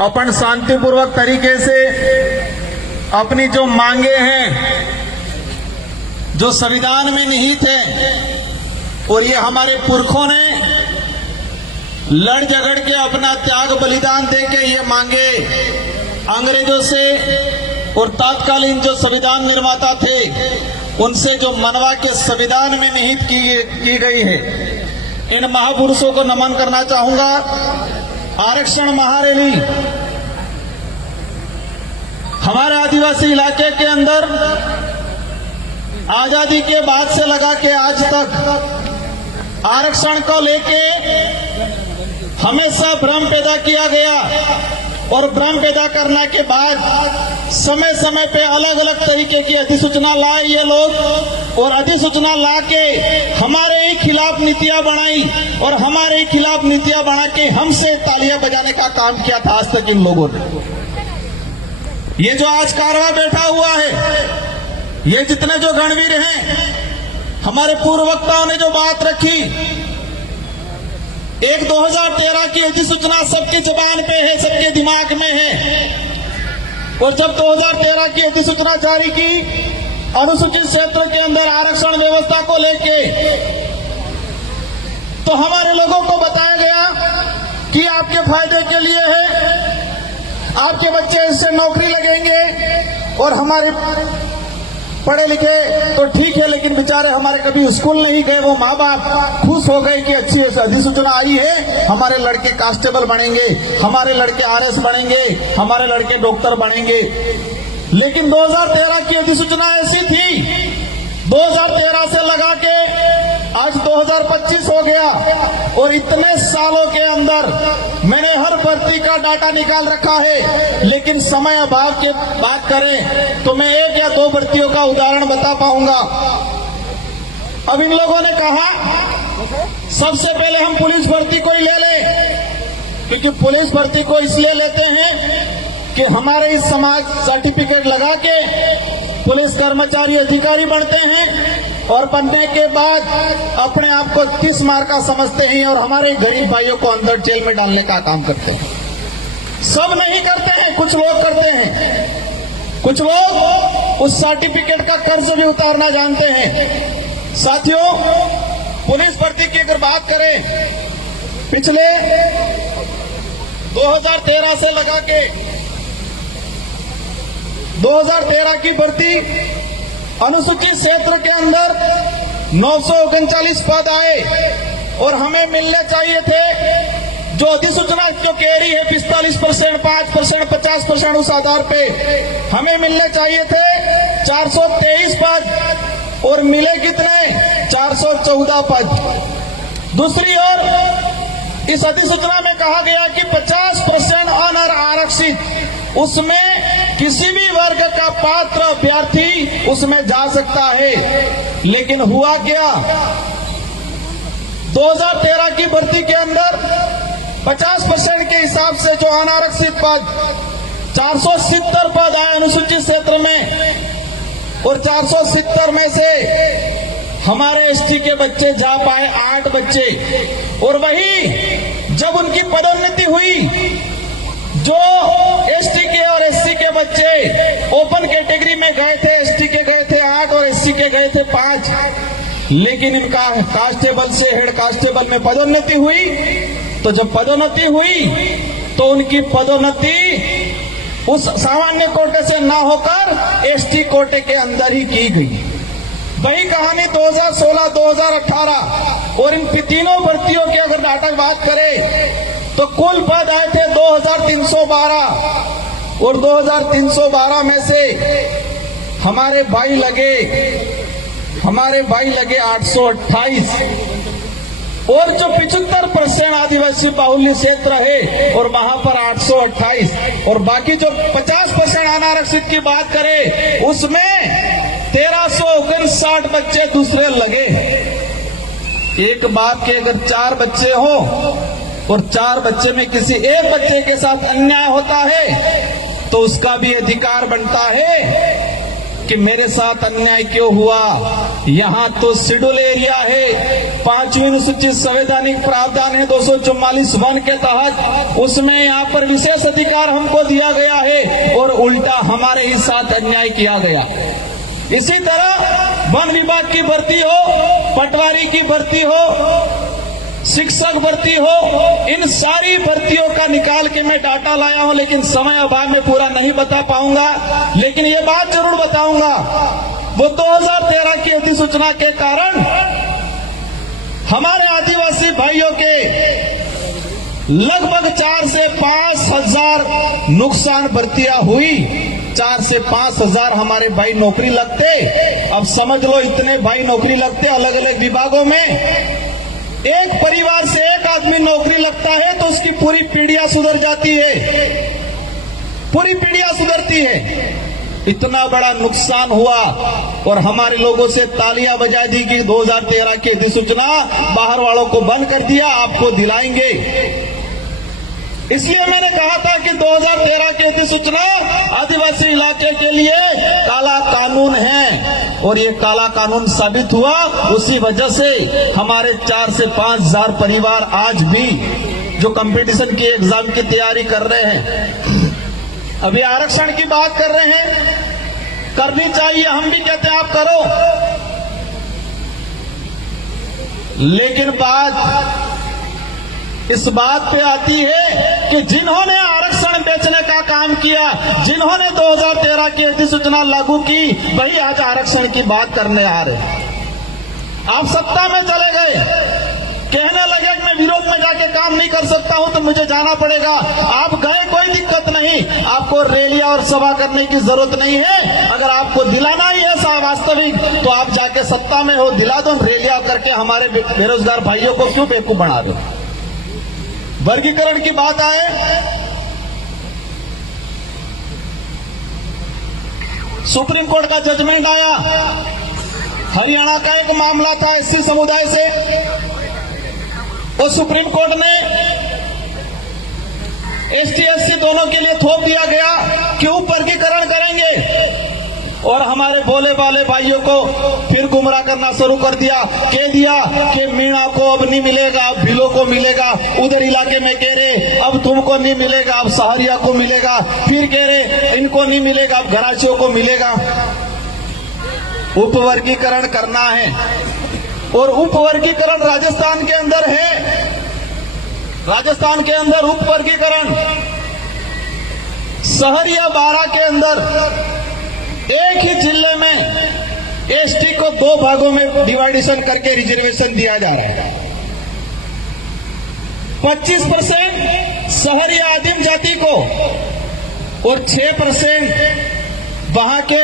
अपन शांतिपूर्वक तरीके से अपनी जो मांगे हैं, जो संविधान में निहित है, और ये हमारे पुरखों ने लड़ झगड़ के अपना त्याग बलिदान दे के ये मांगे अंग्रेजों से और तत्कालीन जो संविधान निर्माता थे उनसे जो मनवा के संविधान में निहित की गई है। इन महापुरुषों को नमन करना चाहूंगा। आरक्षण महारैली हमारे आदिवासी इलाके के अंदर आजादी के बाद से लगा के आज तक आरक्षण को लेके हमेशा भ्रम पैदा किया गया, और भ्रम पैदा करने के बाद समय समय पे अलग अलग तरीके की अधिसूचना लाए ये लोग, और अधिसूचना ला के हमारे ही खिलाफ नीतियां बनाई, और हमारे ही खिलाफ नीतियां बना के हमसे तालियां बजाने का काम किया था आज तक इन लोगों ने। ये जो आज कारवा बैठा हुआ है, ये जितने जो गणवीर हैं, हमारे पूर्व वक्ताओं ने जो बात रखी, एक 2013 की अधिसूचना सबकी जुबान पे है, सबके दिमाग में है, और जब 2013 की अधिसूचना जारी की अनुसूचित क्षेत्र के अंदर आरक्षण व्यवस्था को लेके, तो हमारे लोगों को बताया गया कि आपके फायदे के लिए है, आपके बच्चे इससे नौकरी लगेंगे, और हमारे पढ़े लिखे तो ठीक है, लेकिन बेचारे हमारे कभी स्कूल नहीं गए, वो माँ बाप खुश हो गए कि अच्छी अधिसूचना आई है, हमारे लड़के कांस्टेबल बनेंगे, हमारे लड़के आरएस बनेंगे, हमारे लड़के डॉक्टर बनेंगे। लेकिन 2013 की अधिसूचना ऐसी थी, 2013 से लगा के आज 2025 हो गया, और इतने सालों के अंदर मैंने हर भर्ती का डाटा निकाल रखा है, लेकिन समय अभाव की बात करें तो मैं 1 या 2 भर्तियों का उदाहरण बता पाऊंगा। अब इन लोगों ने कहा सबसे पहले हम पुलिस भर्ती को ही ले लें, क्योंकि पुलिस भर्ती को इसलिए लेते हैं कि हमारे इस समाज सर्टिफिकेट लगा के पुलिस कर्मचारी अधिकारी बनते हैं, और बनने के बाद अपने आप को 30 मार का समझते हैं, और हमारे गरीब भाइयों को अंदर जेल में डालने का काम करते हैं। सब नहीं करते हैं, कुछ लोग करते हैं। कुछ लोग उस सर्टिफिकेट का कर्ज भी उतारना जानते हैं। साथियों, पुलिस भर्ती की अगर बात करें, पिछले 2013 से लगा के 2013 की भर्ती अनुसूचित क्षेत्र के अंदर 939 पद आए, और हमें मिलने चाहिए थे जो अधिसूचना जो कह रही है 45%, 5%, 50% उस आधार पे हमें मिलने चाहिए थे 423 पद, और मिले कितने? 414 पद। दूसरी ओर इस अधिसूचना में कहा गया कि 50% ऑनर आरक्षित, उसमें किसी भी वर्ग का पात्र अभ्यर्थी उसमें जा सकता है। लेकिन हुआ क्या? 2013 की भर्ती के अंदर 50% के हिसाब से जो अनारक्षित पद 470 पद आए अनुसूचित क्षेत्र में, और 470 में से हमारे एसटी के बच्चे जा पाए 8 बच्चे, और वही जब उनकी पदोन्नति हुई, जो एसटी के और एससी के बच्चे ओपन कैटेगरी में गए थे, एसटी के गए थे 8 और एससी के गए थे 5, लेकिन इनका कांस्टेबल से हेड कांस्टेबल में पदोन्नति हुई। तो जब पदोन्नति हुई तो उनकी पदोन्नति उस सामान्य कोटे से ना होकर एसटी कोटे के अंदर ही की गई। वही कहानी 2016, 2018, और इन तीनों भर्तियों की अगर डाटा बात करें तो कुल पद आए थे 2312, और 2312 में से हमारे भाई लगे 828, और जो 75% आदिवासी बाहुल्य क्षेत्र है और वहां पर 828, और बाकी जो 50% अनारक्षित की बात करें उसमें 1359 बच्चे दूसरे लगे। एक बाप के अगर 4 बच्चे हो और 4 बच्चे में किसी एक बच्चे के साथ अन्याय होता है तो उसका भी अधिकार बनता है कि मेरे साथ अन्याय क्यों हुआ। यहाँ तो शेड्यूल एरिया है, 5वीं अनुसूचित संवैधानिक प्रावधान है 244(1) के तहत, उसमें यहाँ पर विशेष अधिकार हमको दिया गया है और उल्टा हमारे ही साथ अन्याय किया गया। इसी तरह वन विभाग की भर्ती हो, पटवारी की भर्ती हो, शिक्षक भर्ती हो, इन सारी भर्तियों का निकाल के मैं डाटा लाया हूं, लेकिन समय अभाव में पूरा नहीं बता पाऊंगा। लेकिन ये बात जरूर बताऊंगा, वो 2013 की अधिसूचना के कारण हमारे आदिवासी भाइयों के लगभग 4 से 5 हजार नुकसान भर्तियां हुई। 4 से 5 हजार हमारे भाई नौकरी लगते। अब समझ लो, इतने भाई नौकरी लगते अलग अलग विभागों में। एक परिवार से एक आदमी नौकरी लगता है तो उसकी पूरी पीढ़ियां सुधर जाती है, पूरी पीढ़ियां सुधरती है। इतना बड़ा नुकसान हुआ और हमारे लोगों से तालियां बजा दी कि 2013 की अधिसूचना बाहर वालों को बंद कर दिया, आपको दिलाएंगे। इसलिए मैंने कहा था कि 2013 की अधिसूचना आदिवासी इलाके के लिए काला कानून है और ये काला कानून साबित हुआ। उसी वजह से हमारे 4 से 5 हजार परिवार आज भी जो कंपटीशन की एग्जाम की तैयारी कर रहे हैं, अभी आरक्षण की बात कर रहे हैं, करनी चाहिए, हम भी कहते हैं आप करो, लेकिन बात इस बात पे आती है कि जिन्होंने आरक्षण बेचने का काम किया, जिन्होंने 2013 की अधिसूचना लागू की, वही आज आरक्षण की बात करने आ रहे। आप सत्ता में चले गए, कहने लगे कि मैं विरोध में जाके काम नहीं कर सकता हूं तो मुझे जाना पड़ेगा। आप गए, कोई दिक्कत नहीं, आपको रैलियां और सभा करने की जरूरत नहीं है। अगर आपको दिलाना ही है वास्तविक, तो आप जाके सत्ता में हो, दिला दो, रैलियां करके हमारे बेरोजगार भाइयों को क्यों बेवकूफ बना दो। वर्गीकरण की बात आए, सुप्रीम कोर्ट का जजमेंट आया, हरियाणा का एक मामला था एससी समुदाय से, और सुप्रीम कोर्ट ने एसटी एससी दोनों के लिए थोप दिया गया कि वर्गीकरण करेंगे। और हमारे भोले भाले भाइयों को फिर गुमराह करना शुरू कर दिया, कह दिया कि मीणा को अब नहीं मिलेगा, अब भिलो को मिलेगा। उधर इलाके में कह रहे अब तुमको नहीं मिलेगा, अब सहारिया को मिलेगा। फिर कह रहे इनको नहीं मिलेगा, अब घराचियों को मिलेगा। उपवर्गीकरण करना है और उपवर्गीकरण राजस्थान के अंदर है। राजस्थान के अंदर उपवर्गीकरण सहरिया बारा के अंदर एक ही जिले में एसटी को 2 भागों में डिवाइडेशन करके रिजर्वेशन दिया जा रहा है। 25% शहरी आदिम जाति को और 6% वहां के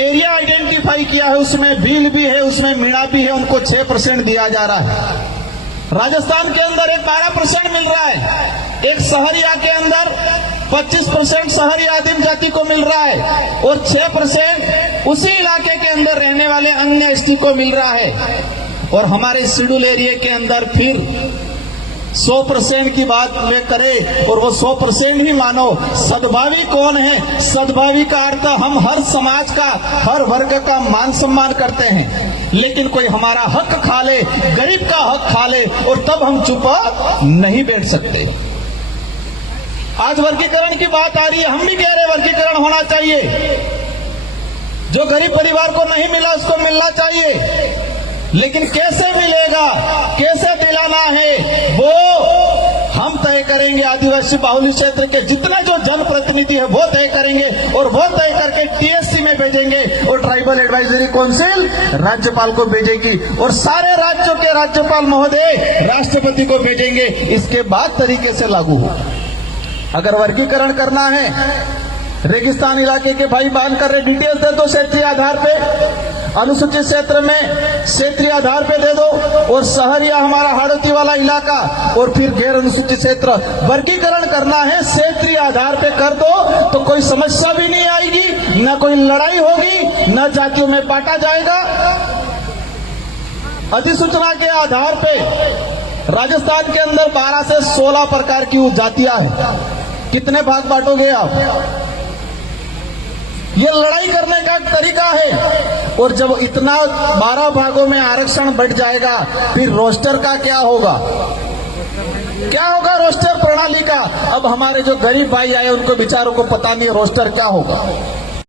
एरिया आइडेंटिफाई किया है, उसमें भील भी है, उसमें मीणा भी है, उनको 6% दिया जा रहा है। राजस्थान के अंदर एक 12% मिल रहा है। एक सहरिया के अंदर 25% शहरी आदिम जाति को मिल रहा है और 6% उसी इलाके के अंदर रहने वाले अन्य एसटी को मिल रहा है। और हमारे शेड्यूल एरिया के अंदर फिर 100% की बात वे करें और वो 100% ही मानो। सद्भावी कौन है? सद्भावी का अर्थ हम हर समाज का, हर वर्ग का मान सम्मान करते हैं, लेकिन कोई हमारा हक खा ले, गरीब का हक खा ले और तब हम चुप नहीं बैठ सकते। आज वर्गीकरण की बात आ रही है, हम भी कह रहे वर्गीकरण होना चाहिए। जो गरीब परिवार को नहीं मिला उसको मिलना चाहिए, लेकिन कैसे मिलेगा, कैसे दिलाना है, वो हम तय करेंगे। आदिवासी बाहुल्य क्षेत्र के जितने जो जनप्रतिनिधि है वो तय करेंगे और वो तय करके टीएससी में भेजेंगे और ट्राइबल एडवाइजरी काउंसिल राज्यपाल को भेजेगी और सारे राज्यों के राज्यपाल महोदय राष्ट्रपति को भेजेंगे। इसके बाद तरीके से लागू हो। अगर वर्गीकरण करना है, रेगिस्तान इलाके के भाई बहन कर रहे, डिटेल्स दे दो क्षेत्रीय आधार पे, अनुसूचित क्षेत्र में क्षेत्रीय आधार पे दे दो, और शहरिया हमारा हाड़ोती वाला इलाका और फिर गैर अनुसूचित क्षेत्र वर्गीकरण करना है, क्षेत्रीय आधार पे कर दो तो कोई समस्या भी नहीं आएगी, न कोई लड़ाई होगी, न जातियों में बांटा जाएगा। अधिसूचना के आधार पे राजस्थान के अंदर 12 से 16 प्रकार की जातियां हैं। कितने भाग बांटोगे आप? ये लड़ाई करने का एक तरीका है। और जब इतना 12 भागों में आरक्षण बढ़ जाएगा, फिर रोस्टर का क्या होगा? क्या होगा रोस्टर प्रणाली का? अब हमारे जो गरीब भाई आए उनको बेचारों को पता नहीं रोस्टर क्या होगा।